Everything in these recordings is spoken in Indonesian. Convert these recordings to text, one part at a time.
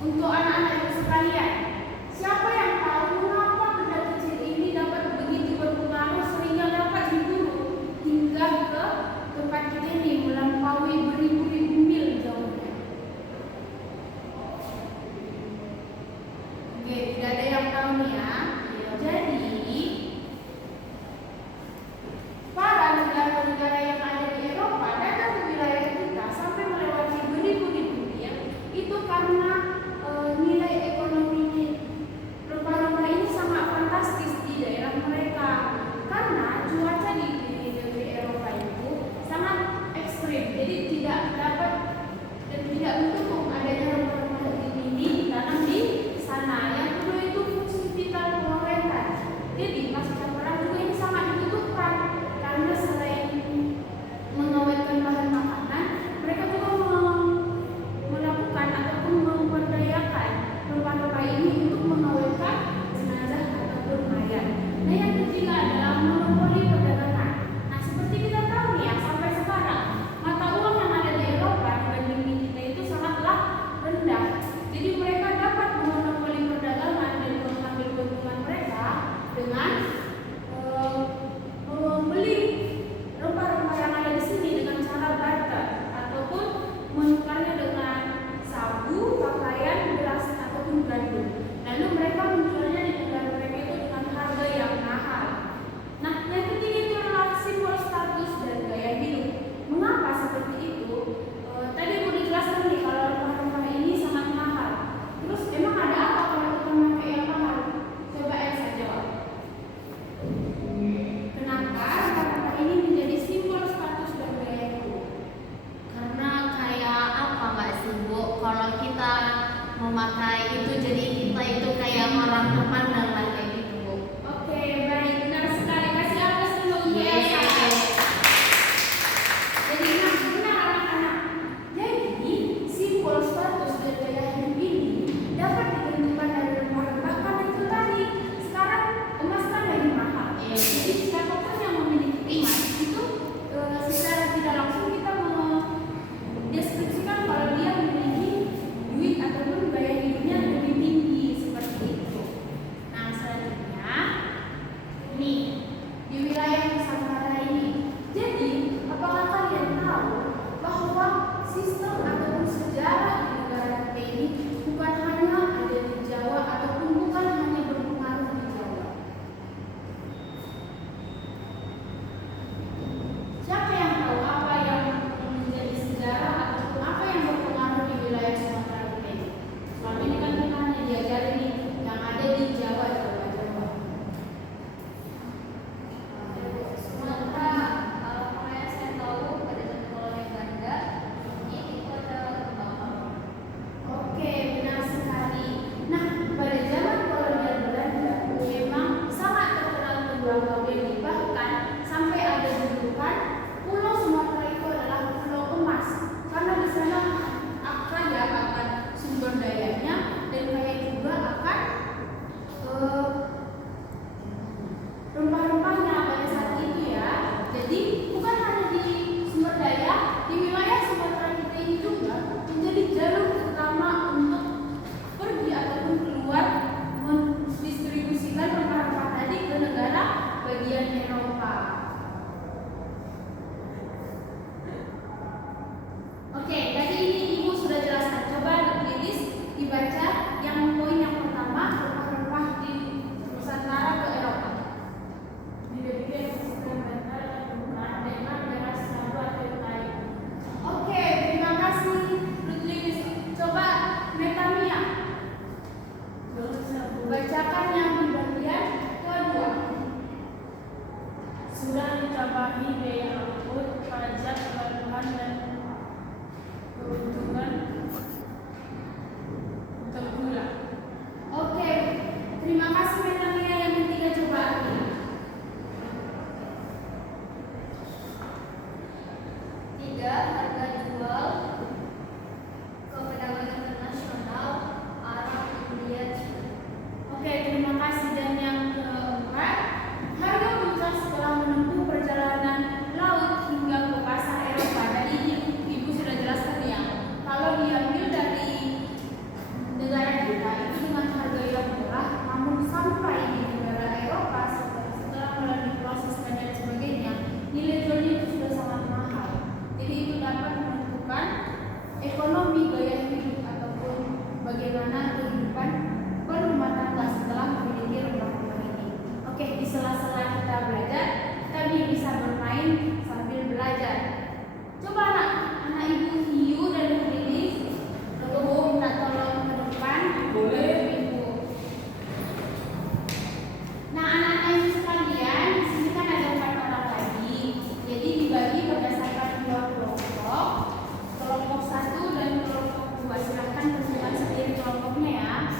Untuk anak-anak ibu sekalian, siapa yang tahu mengapa benda kecil ini dapat begitu berpengaruh sehingga dapat diburu hingga ke tempat kita ini melampaui beribu-ribu mil jauhnya? Oke, tidak ada yang tahu nih ya. Jadi para negara-negara yang ada di Eropa datang ke wilayah kita sampai melewati beribu-ribu mil itu karena nilai ekonomi rempah-rempah ini sangat fantastis di daerah mereka, karena cuaca di negeri Eropa itu sangat ekstrim, jadi tidak dapat dan tidak mendukung adanya rempah-rempah ini ditanam di sana. Yang kedua itu fungsi vital pemerintah. Jadi pasca perang juga ini sangat dibutuhkan, karena selain mengawetkan bahan makanan, mereka juga melakukan ataupun memperdayakan rempah-rempah ini untuk mengawetkan jenazah ataupun mayat. Nah, yang ketiga adalah monopoli perdagangan. Nah, seperti kita tahu nih ya, sampai sekarang mata uang yang ada di Eropa dibanding di kita itu sangatlah rendah. Jadi mereka dapat memonopoli perdagangan dan mengambil keuntungan mereka dengan membeli rempah-rempah yang ada di sini dengan cara barter ataupun menukarnya dengan sabu, pakaian, beras ataupun gandum. Lalu mereka menjualnya di negara mereka itu dengan harga yang mahal. Nah, yang ketiga itu adalah simbol status dan gaya hidup. Mengapa seperti itu? Tadi mau dijelaskan nih kalau rempah-rempah ini sangat mahal. Terus emang ada apa kalau kita pakai yang mahal? Coba Elsa jawab. Kenapa rempah-rempah ini menjadi simbol status dan gaya hidup? Karena kayak apa Mbak sih Bu? Kalau kita memakai itu jadi kita itu kayak orang terpandang lah kayak gitu Bu. Oke, baik, benar sekali. Kasih aplaus dulu untuk Elsa. Jadi benar anak-anak. Jadi simbol status dan gaya hidup ini dapat ditentukan dari rempah-rempah, karena itu tadi sekarang emas kan lagi mahal. Jadi siapapun yang memiliki emas itu secara tidak langsung kita mendeskripsikan kalau dia memiliki duit ataupun gaya hidupnya ekonomi, gaya hidup ataupun bagaimana kehidupan berumah tangga setelah memiliki rumah-rumah ini. Oke, di sela-sela kita belajar, kita bisa bermain sambil belajar. Coba anak ibu Hiu dan Lilis, aku minta tolong ke depan. Boleh. Ibu. Nah, anak-anak ibu sekalian, di sini kan ada 4 orang lagi. Jadi dibagi berdasarkan 2 kelompok. Kelompok 1 dan kelompok 2. Silahkan tentukan sendiri kelompoknya ya.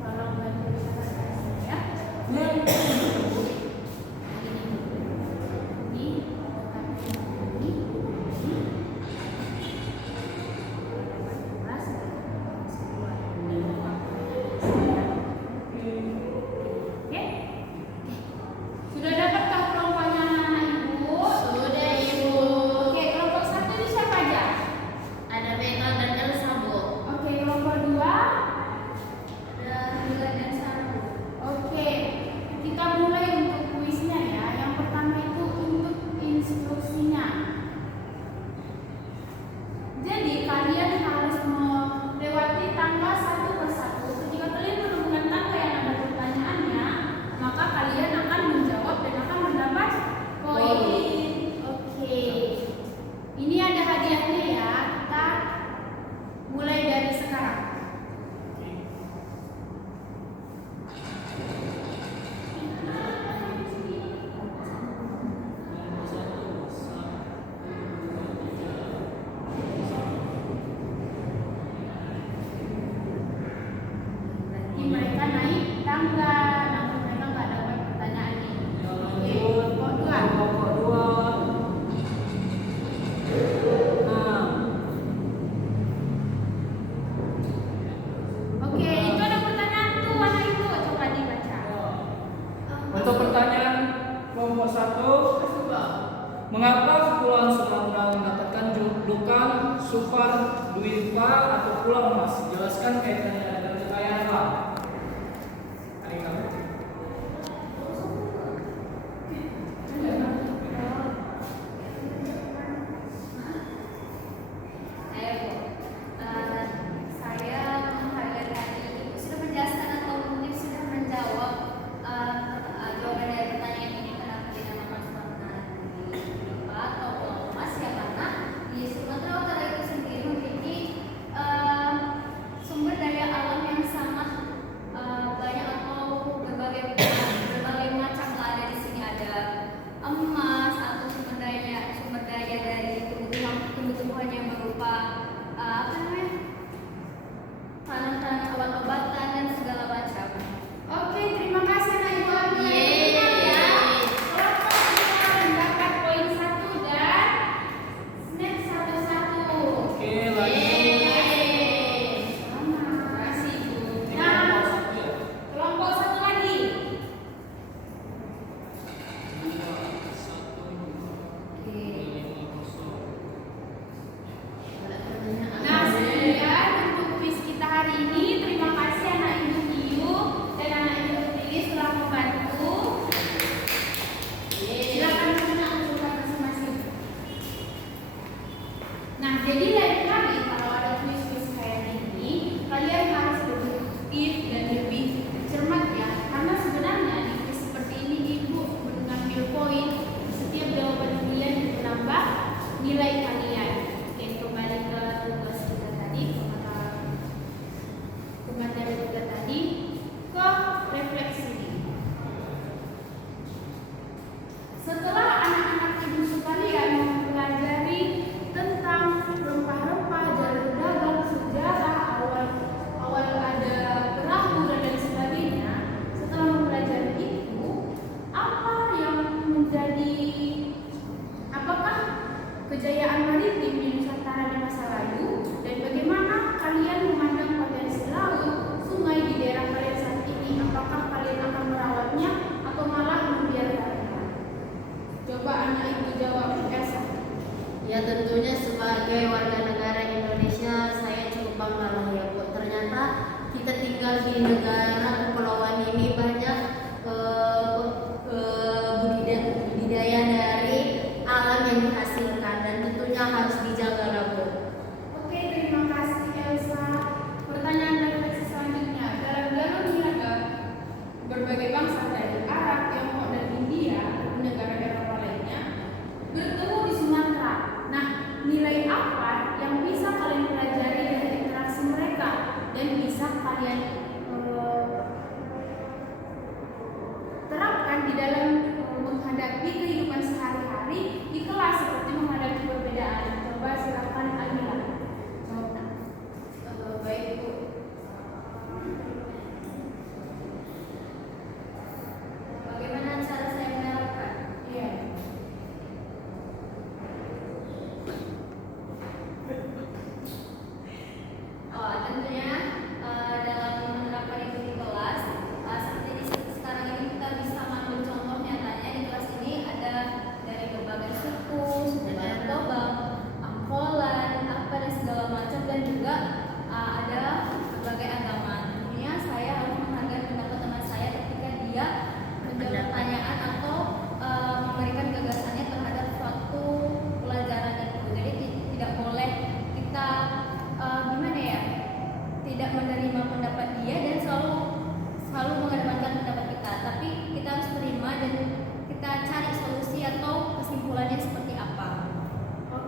Tolong bantu saya. Sudah dapatkah kelompoknya anak-anak ibu? Sudah Ibu. Oke, kelompok 1 ini siapa aja? Ada Beta dan Elsa Bu. Oke, kelompok 2. Ada Mila dan Saru. Oke, kita mulai untuk kuisnya ya. Yang pertama itu untuk instruksinya. Jadi kalian harus melewati tangga satu persatu. Ketika kalian menemukan tangga yang ada pertanyaannya, maka kalian akan menjawab dan akan mendapat poin. Oke, ini ada hadiahnya ya. Kita mulai dari sekarang. Berarti mereka naik tangga, namun mereka nggak dapat pertanyaan ini. Oke, kelompok 2. Kelompok 2. Nah, Oke, itu ada pertanyaan tuh anak ibu, coba dibaca. untuk pertanyaan kelompok 1, mengapa Kepulauan Sumatera mendapatkan julukan Super Duiva atau Pulau Emas? Jelaskan kaitannya dengan kekayaan alam. Adik kamu. Ayo Bu. Saya menghargai tadi Ibu sudah menjelaskan atau mungkin sudah menjawab jawaban dari pertanyaan ini, kenapa dinamakan Sumatera Duiva atau Pulau Emas, ya karena di Sumatera Utara itu sendiri memiliki sumber daya alam yang sangat banyak atau berbagai macam lah. Ada di sini ada emas atau sumber daya dari tumbuh-tumbuhan yang berupa apa namanya, tanam-tanam obat-obatan dan segala macam. Oke, terima kasih anak ibu Abi. Yeay. Ya. Kelompok 2 mendapat poin 1 dan snack 1-1. Oke, lanjut. Sama. Terima kasih ibu. Ini Nah, kelompok 1 ya. kelompok 1 lagi. Nah, sekian untuk kuis kita hari ini. Terima kasih anak ibu Hiu dan anak ibu Lilis telah membantu. Silakan anak untukkan masing-masing. Nah, jadi lain kali kalau ada kuis-kuis kayak ini, kalian harus lebih aktif dan lebih cermat ya. Karena sebenarnya di kuis seperti ini ibu mengambil poin setiap jawaban kalian itu menambah nilai kalian. Oke, kembali ke tugas kita tadi, ke materi kita tadi, ke refleksi. Setelah anak-anak ibu sekalian mempelajari tentang rempah-rempah, jalur dagang, sejarah, awal ada perahu dan lain sebagainya, setelah mempelajari itu, apakah kejayaan maritim di Nusantara di masa lalu dan bagaimana kalian memandang potensi laut, sungai di daerah kalian saat ini? Apakah kalian akan merawatnya atau malah membiarkannya? Coba anak ibu jawab, Elsa. Ya tentunya sebagai warga negara Indonesia saya cukup bangga lah ya Bu. Ternyata kita tinggal di negara kepulauan ini banyak budidaya dari alam yang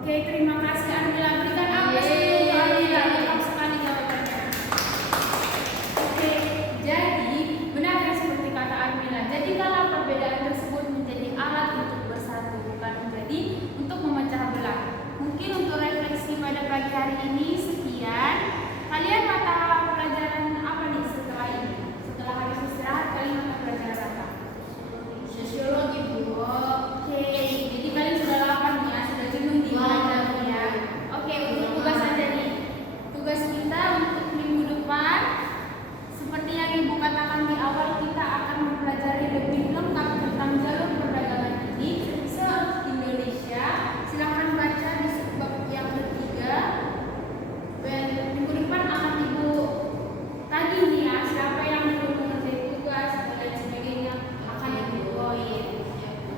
Oke, terima kasih Armila. Berikan aplaus dulu untuk Armila. Lengkap sekali jawabannya. Oke, jadi benar yang seperti kata Armila. Jadi kalau perbedaan tersebut menjadi alat untuk bersatu, bukan menjadi untuk memecah belah. Mungkin untuk refleksi pada pagi hari ini sekian. Kalian mata pelajaran apa nih setelah ini? Setelah habis istirahat kalian mata pelajaran apa? Sosiologi, Bu. Oke, jadi kalian sudah lapar nih ya, sudah jenuh di belajar ya. Oke, untuk tugas aja nih. Tugas kita untuk minggu depan, seperti yang Ibu katakan di awal, kita akan mempelajari lebih lengkap tentang jalur perdagangan ini se-Indonesia. Silahkan baca di bab yang ketiga. Dan minggu depan akan Ibu tagih nih ya, siapa yang belum mengerjakan tugas dan sebagainya akan Ibu poin.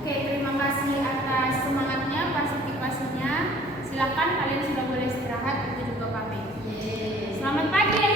Oke, terima kasih atas semangatnya, partisipasinya. Silakan kalian sudah boleh istirahat, itu juga kami. Selamat pagi ya.